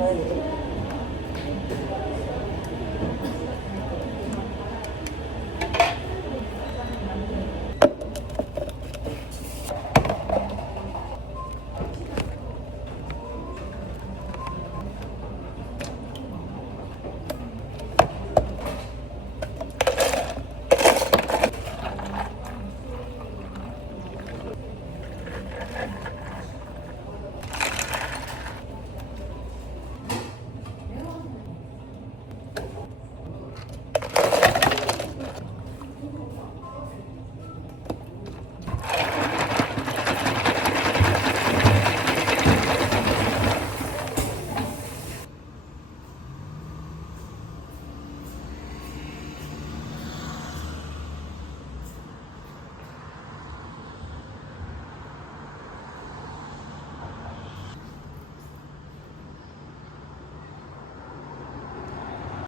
Thank yeah. you.